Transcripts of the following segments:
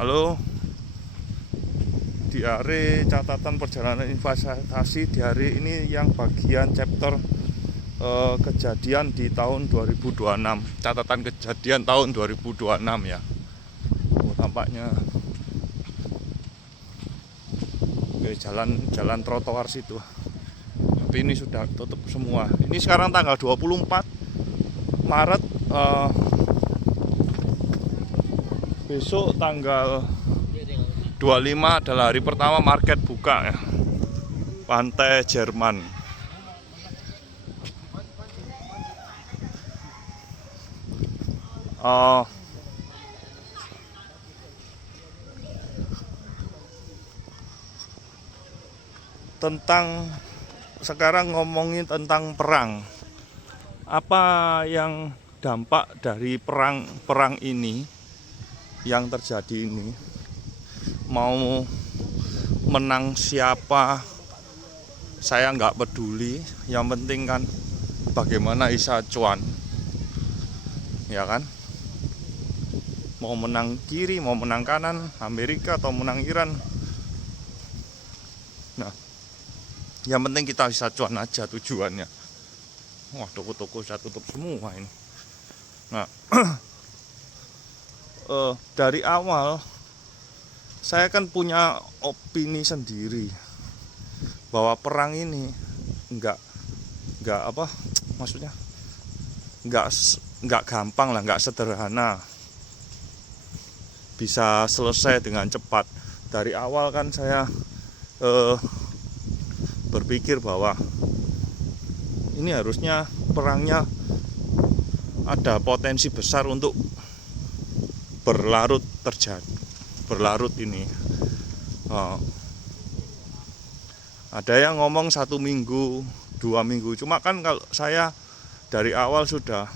Halo, diare catatan perjalanan investasi di hari ini yang bagian chapter kejadian di tahun 2026. Catatan kejadian tahun 2026 ya. Tampaknya jalan trotoar situ. Tapi ini sudah tutup semua. Ini sekarang tanggal 24 Maret. Besok tanggal 25 adalah hari pertama market buka ya. Pantai Jerman. Tentang sekarang ngomongin tentang perang. Apa yang dampak dari perang ini yang terjadi ini? Mau menang siapa saya nggak peduli, yang penting kan bagaimana bisa cuan, ya kan? Mau menang kiri, mau menang kanan, Amerika atau menang Iran, nah yang penting kita bisa cuan aja tujuannya. Wah, toko-toko sudah tutup semua ini. Nah dari awal saya kan punya opini sendiri bahwa perang ini nggak apa maksudnya nggak gampang lah, nggak sederhana bisa selesai dengan cepat. Dari awal kan saya berpikir bahwa ini harusnya perangnya ada potensi besar untuk berlarut ini. Ada yang ngomong 1 minggu, 2 minggu. Cuma kan kalau saya dari awal sudah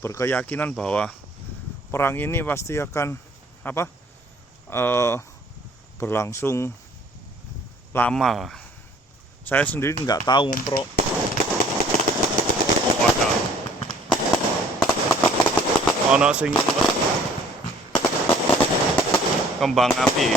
berkeyakinan bahwa perang ini pasti akan berlangsung lama. Saya sendiri nggak tahu ono sing kembang api.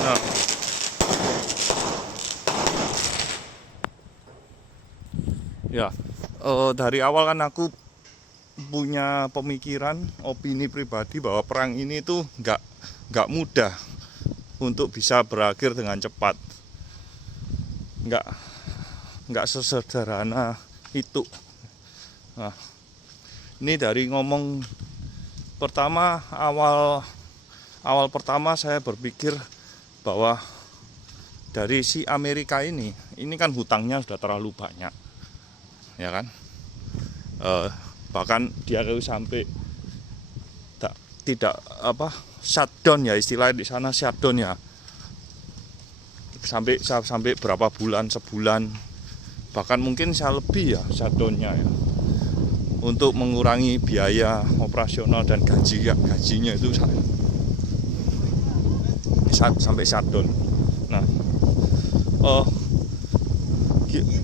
Nah, ya dari awal kan aku punya pemikiran, opini pribadi bahwa perang ini tuh nggak mudah untuk bisa berakhir dengan cepat. Nggak sesederhana itu. Nah, ini dari ngomong pertama, awal pertama saya berpikir bahwa dari si Amerika ini kan hutangnya sudah terlalu banyak, ya kan? Bahkan dia sampai tidak shutdown ya, istilah di sana shutdown ya, sampai berapa bulan, sebulan, bahkan mungkin saya lebih ya shutdownnya ya, untuk mengurangi biaya operasional dan gajinya itu sampai shutdown. Nah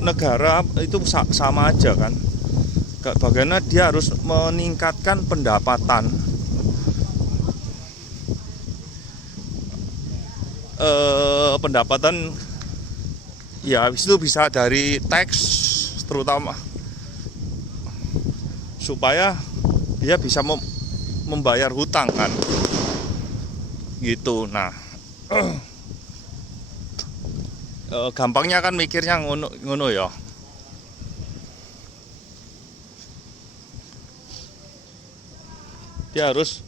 negara itu sama aja kan, bagaimana dia harus meningkatkan pendapatan ya, itu bisa dari teks terutama, supaya dia bisa membayar hutang kan gitu. Nah gampangnya kan mikirnya ngono ya. Dia harus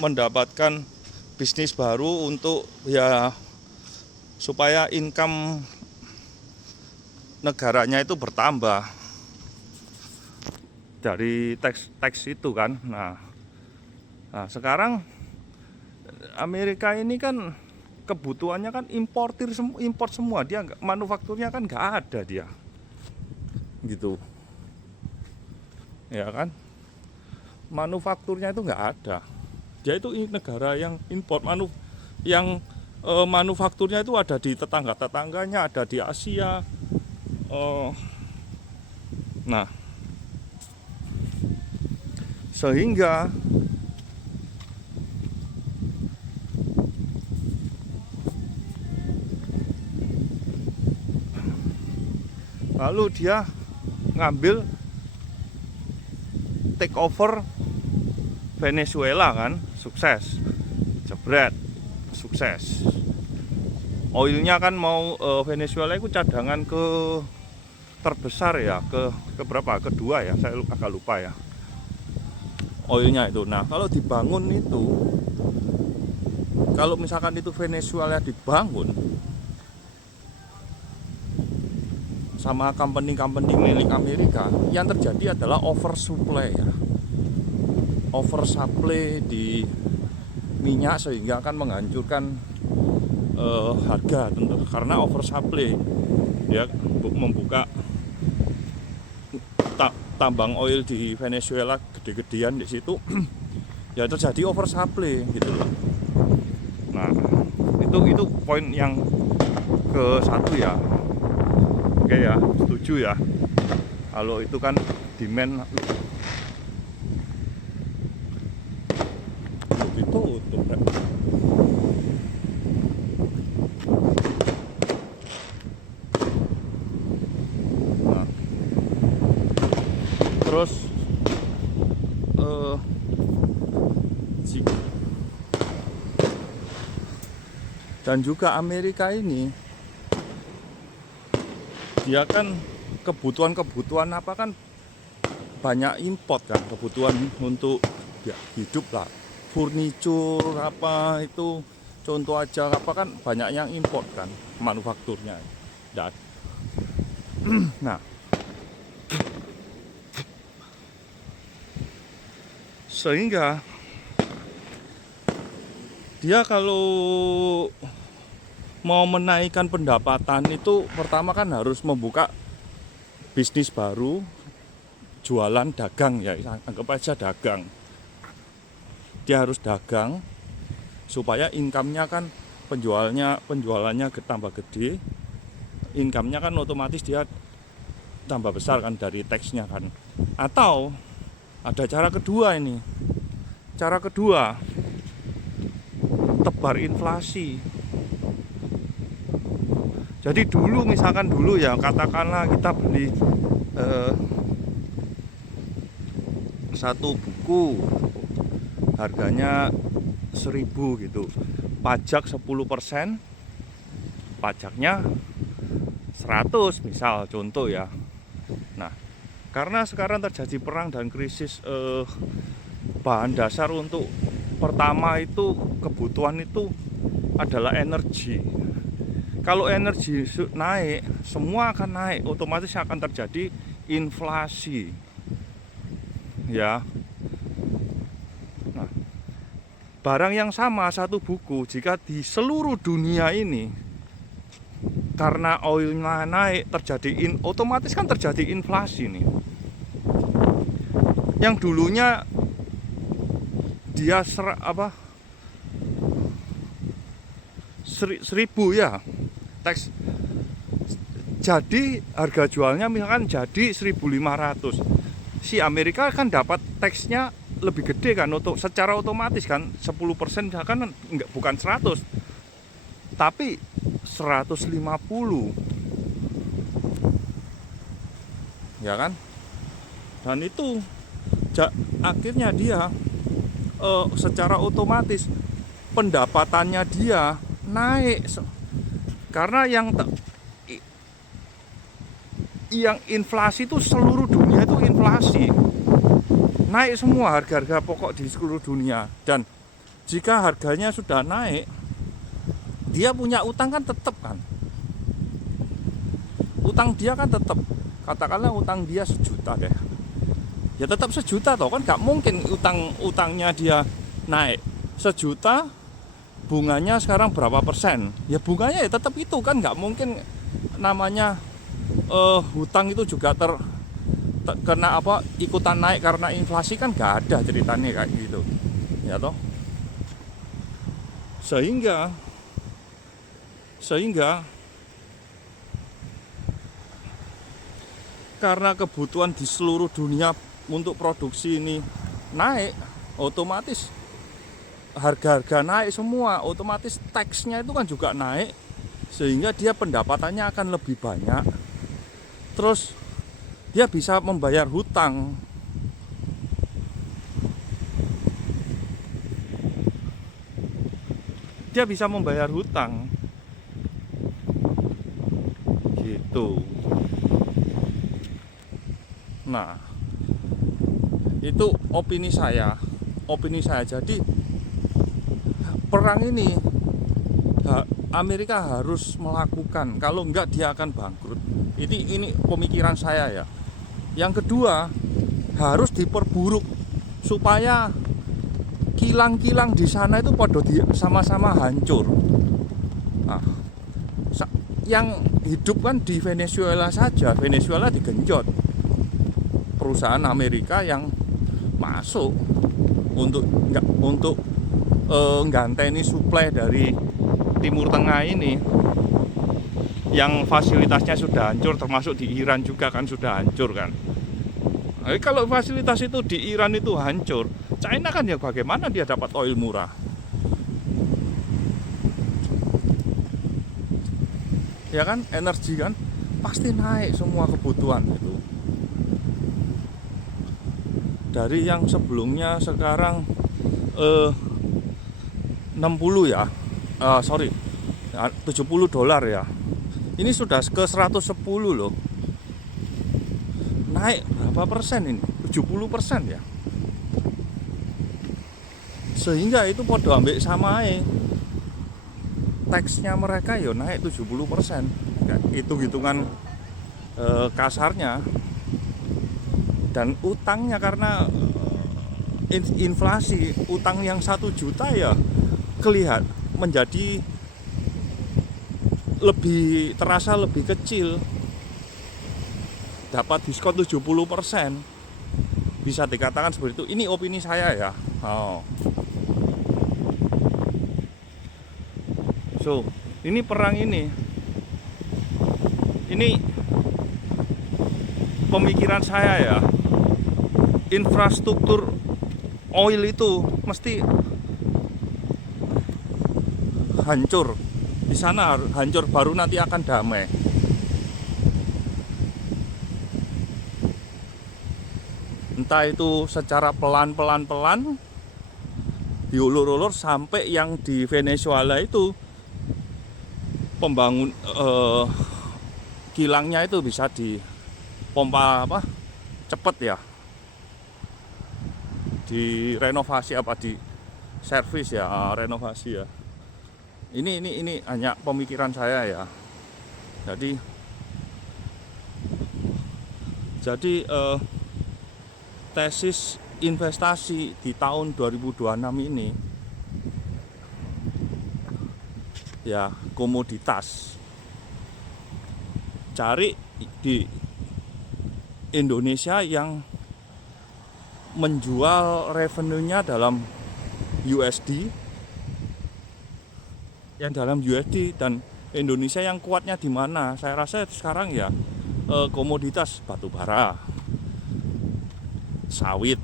mendapatkan bisnis baru untuk ya supaya income negaranya itu bertambah dari teks itu kan. Nah sekarang Amerika ini kan kebutuhannya kan import semua, dia manufakturnya kan nggak ada dia gitu, ya kan? manufakturnya itu nggak ada. Dia itu negara yang import yang manufakturnya itu ada di tetangga-tetangganya, ada di Asia. Nah, sehingga lalu dia ngambil take over Venezuela kan, sukses, jebret, sukses. Oilnya kan mau Venezuela itu cadangan terbesar ya, ke berapa? Kedua ya, saya agak lupa ya. Oilnya itu. Nah, kalau dibangun itu, kalau misalkan itu Venezuela dibangun sama company-company milik Amerika, yang terjadi adalah oversupply ya. Oversupply di minyak sehingga akan menghancurkan harga tentu, karena oversupply dia membuka tambang oil di Venezuela gede-gedean di situ. Ya terjadi oversupply gitu loh. Nah, itu poin yang ke satu ya. Oke ya, setuju ya. Kalau itu kan demand itu untuk nah, terus dan juga Amerika ini dia kan kebutuhan apa kan banyak import kan, kebutuhan untuk ya, hidup lah, furniture apa itu contoh aja apa kan banyak yang import kan manufakturnya. Dan nah, sehingga dia kalau mau menaikkan pendapatan itu pertama kan harus membuka bisnis baru, jualan dagang ya, anggap aja dagang. Dia harus dagang supaya income-nya kan penjualannya tambah gede, income-nya kan otomatis dia tambah besar kan dari tax-nya kan. Atau ada cara kedua ini. Cara kedua, tebar inflasi. Jadi dulu misalkan dulu ya katakanlah kita beli satu buku harganya 1.000 gitu, pajak 10%, pajaknya 100 misal contoh ya. Nah, karena sekarang terjadi perang dan krisis bahan dasar untuk pertama itu kebutuhan itu adalah energi. Kalau energi naik, semua akan naik, otomatis akan terjadi inflasi. Ya. Nah, barang yang sama satu buku jika di seluruh dunia ini karena oilnya naik terjadi otomatis kan terjadi inflasi nih. Yang dulunya dia 1.000 ya teks, jadi harga jualnya misalkan jadi 1.500, si Amerika kan dapat teksnya lebih gede kan, untuk secara otomatis kan 10% kan enggak, bukan 100 tapi 150 ya kan. Dan itu akhirnya dia secara otomatis pendapatannya dia naik, karena yang inflasi itu seluruh dunia itu inflasi, naik semua harga-harga pokok di seluruh dunia. Dan jika harganya sudah naik, dia punya utang kan tetap kan, utang dia kan tetap, katakanlah utang dia 1 juta deh, ya tetap 1 juta toh kan, nggak mungkin utangnya dia naik 1 juta, bunganya sekarang berapa persen, ya bunganya ya tetap itu kan, nggak mungkin namanya hutang itu juga kena apa ikutan naik karena inflasi kan nggak ada ceritanya kayak gitu ya toh. Sehingga karena kebutuhan di seluruh dunia untuk produksi ini naik, otomatis harga-harga naik semua, otomatis taxnya itu kan juga naik, sehingga dia pendapatannya akan lebih banyak, terus dia bisa membayar hutang. Dia bisa membayar hutang gitu. Nah, itu opini saya. Jadi perang ini Amerika harus melakukan, kalau enggak dia akan bangkrut. Ini pemikiran saya ya. Yang kedua, harus diperburuk supaya kilang-kilang di sana itu pada sama-sama hancur. Nah, yang hidup kan di Venezuela saja, Venezuela digenjot. Perusahaan Amerika yang masuk untuk ngganteni suplai dari Timur Tengah ini, yang fasilitasnya sudah hancur, termasuk di Iran juga kan sudah hancur kan. Nah, kalau fasilitas itu di Iran itu hancur, China kan ya bagaimana dia dapat oil murah? Ya kan, energi kan pasti naik semua kebutuhan itu. Dari yang sebelumnya sekarang 60 ya. 70 dolar ya. Ini sudah ke 110 loh. Naik berapa persen ini? 70% ya. Sehingga itu podo ambek samae. Taxnya mereka ya naik 70%. Hitung-hitungan kasarnya. Dan utangnya karena inflasi, utang yang 1 juta ya kelihatan menjadi terasa lebih kecil. Dapat diskon 70%. Bisa dikatakan seperti itu. Ini opini saya ya. So, ini perang ini pemikiran saya ya. Infrastruktur oil itu mesti hancur. Di sana hancur, baru nanti akan damai. Entah itu secara pelan-pelan diulur-ulur sampai yang di Venezuela itu pembangun kilangnya itu bisa dipompa cepet ya, direnovasi di servis ya, renovasi ya. Ini hanya pemikiran saya ya. Jadi tesis investasi di tahun 2026 ini ya komoditas. Cari di Indonesia yang menjual revenue-nya dalam USD, dan Indonesia yang kuatnya di mana? Saya rasa sekarang ya komoditas batu bara, sawit,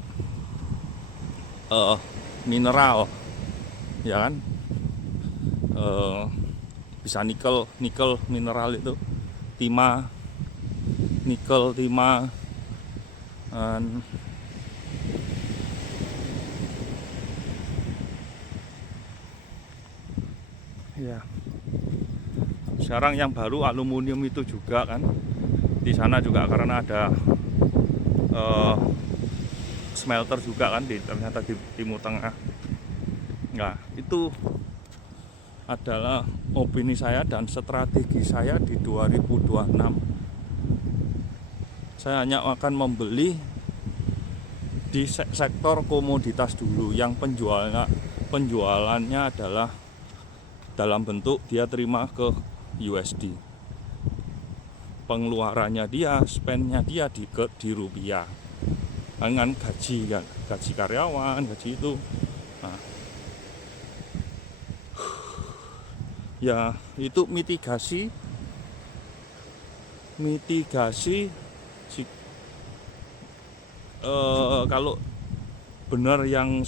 mineral, ya kan, bisa nikel mineral itu, timah, nikel, timah, ya. Sekarang yang baru aluminium itu juga kan, di sana juga karena ada smelter juga kan ternyata di Timur Tengah. Nah, itu adalah opini saya dan strategi saya di 2026. Saya hanya akan membeli di sektor komoditas dulu, yang penjualannya adalah dalam bentuk dia terima ke USD. pengeluarannya dia, spendnya dia di rupiah dengan gaji kan, gaji karyawan, gaji itu. Nah, ya itu mitigasi kalau benar yang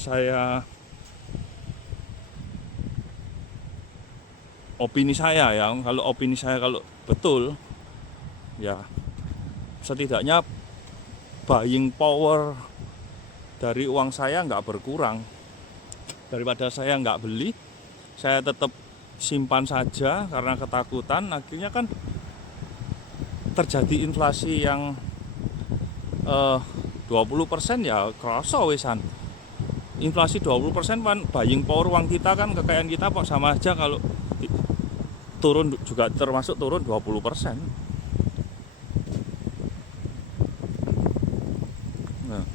opini saya ya, kalau betul ya, setidaknya buying power dari uang saya nggak berkurang. Daripada saya nggak beli, saya tetap simpan saja karena ketakutan, akhirnya kan terjadi inflasi yang 20% ya kerasa wesan. Inflasi 20% kan buying power uang kita kan, kekayaan kita kok sama aja, kalau turun juga termasuk turun 20%. Nah,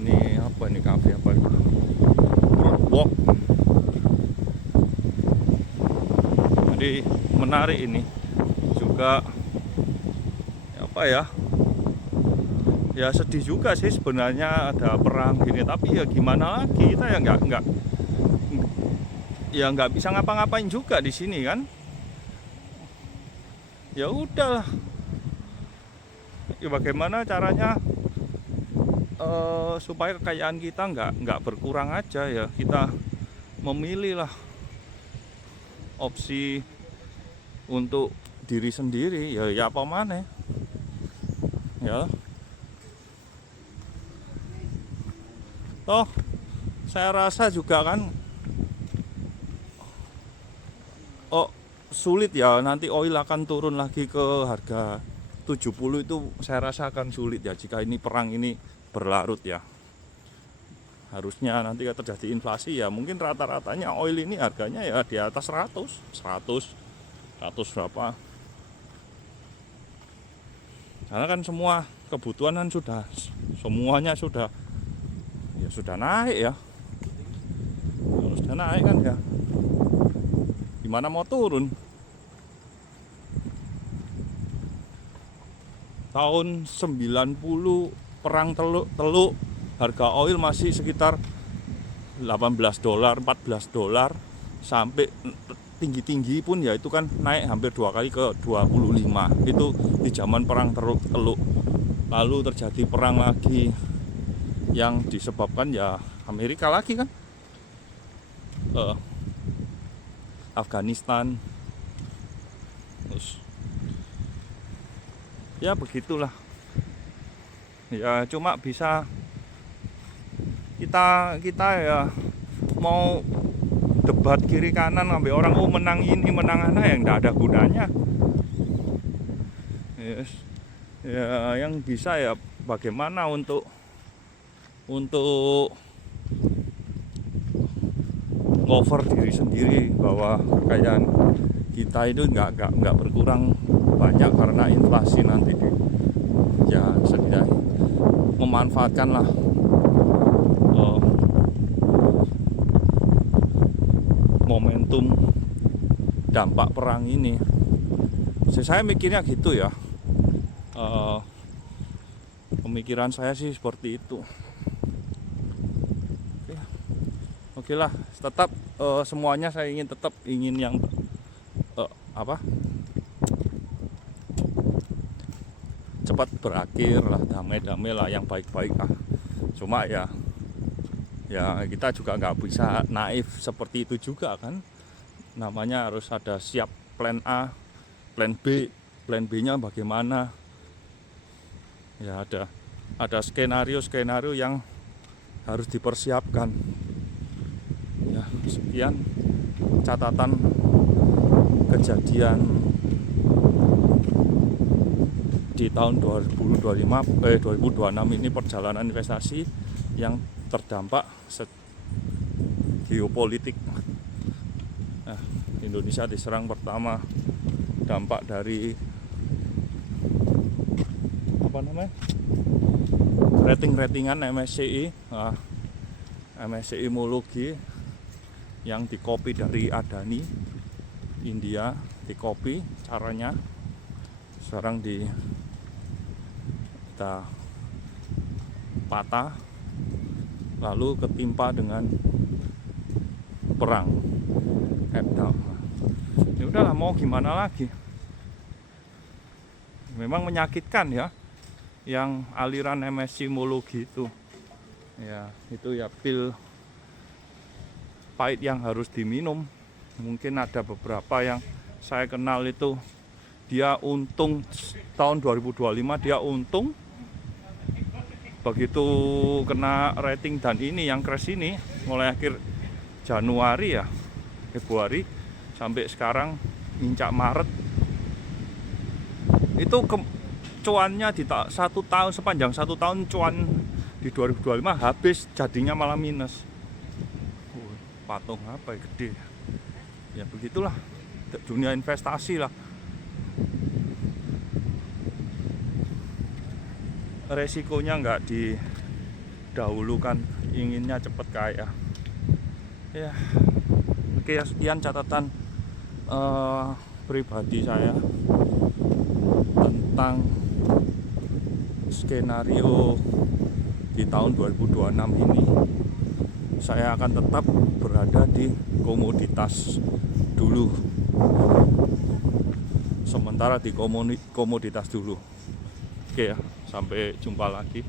ini apa, ini kafe apa ini? Walk. Jadi menarik ini juga, apa ya, ya sedih juga sih sebenarnya ada perang gini, tapi ya gimana lagi, kita ya nggak bisa ngapa-ngapain juga di sini kan. Ya udahlah, ya bagaimana caranya supaya kekayaan kita nggak berkurang aja, ya kita memilih lah opsi untuk diri sendiri, ya apa mana ya. Toh saya rasa juga kan sulit ya, nanti oil akan turun lagi ke harga 70, itu saya rasa akan sulit ya jika ini perang ini berlarut ya. Harusnya nanti terjadi inflasi ya, mungkin rata-ratanya oil ini harganya ya di atas 100 berapa. Karena kan semua kebutuhan kan semuanya sudah naik ya. Sudah naik kan ya. Gimana mau turun? Tahun 90 perang teluk harga oil masih sekitar $18, $14, sampai tinggi-tinggi pun ya itu kan naik hampir 2 kali ke 25. Itu di zaman perang teluk. Lalu terjadi perang lagi yang disebabkan ya Amerika lagi kan, Afghanistan. Terus ya begitulah ya, cuma bisa kita ya mau debat kiri kanan sampai orang menang ini menang ana, yang enggak ada gunanya. Yes. Ya yang bisa ya bagaimana untuk cover diri sendiri bahwa kekayaan kita itu nggak berkurang banyak karena inflasi nanti. Ya setidaknya memanfaatkanlah momentum dampak perang ini. Saya mikirnya gitu ya, pemikiran saya sih seperti itu. Oke lah, tetap semuanya saya tetap ingin yang cepat berakhir lah, damai-damai lah, yang baik-baik lah. Cuma ya kita juga nggak bisa naif seperti itu juga kan. Namanya harus ada siap plan A, plan B, plan B-nya bagaimana. Ya ada skenario yang harus dipersiapkan. Ya, sekian catatan kejadian di tahun 2026 ini, perjalanan investasi yang terdampak geopolitik. Nah, Indonesia diserang pertama, dampak dari ratingan MSCI, MSCI Mologi yang dikopi dari Adani India, dikopi caranya. Sekarang kita patah, lalu ketimpa dengan perang. Ya udahlah, mau gimana lagi. Memang menyakitkan ya, yang aliran MSc Mologi itu. Ya, itu ya pil pahit yang harus diminum. Mungkin ada beberapa yang saya kenal itu dia untung tahun 2025 dia untung. Begitu kena rating dan ini yang crash ini mulai akhir Januari ya, Februari sampai sekarang nginjak Maret, itu cuannya di satu tahun, sepanjang satu tahun cuan di 2025 habis, jadinya malah minus. Patung apa ya, gede ya, begitulah dunia investasi lah. Resikonya nggak didahulukan, inginnya cepet kaya ya. Oke ya, sekian catatan pribadi saya tentang skenario di tahun 2026 ini. Saya akan tetap berada di komoditas dulu, sementara di komoditas dulu. Oke ya, sampai jumpa lagi.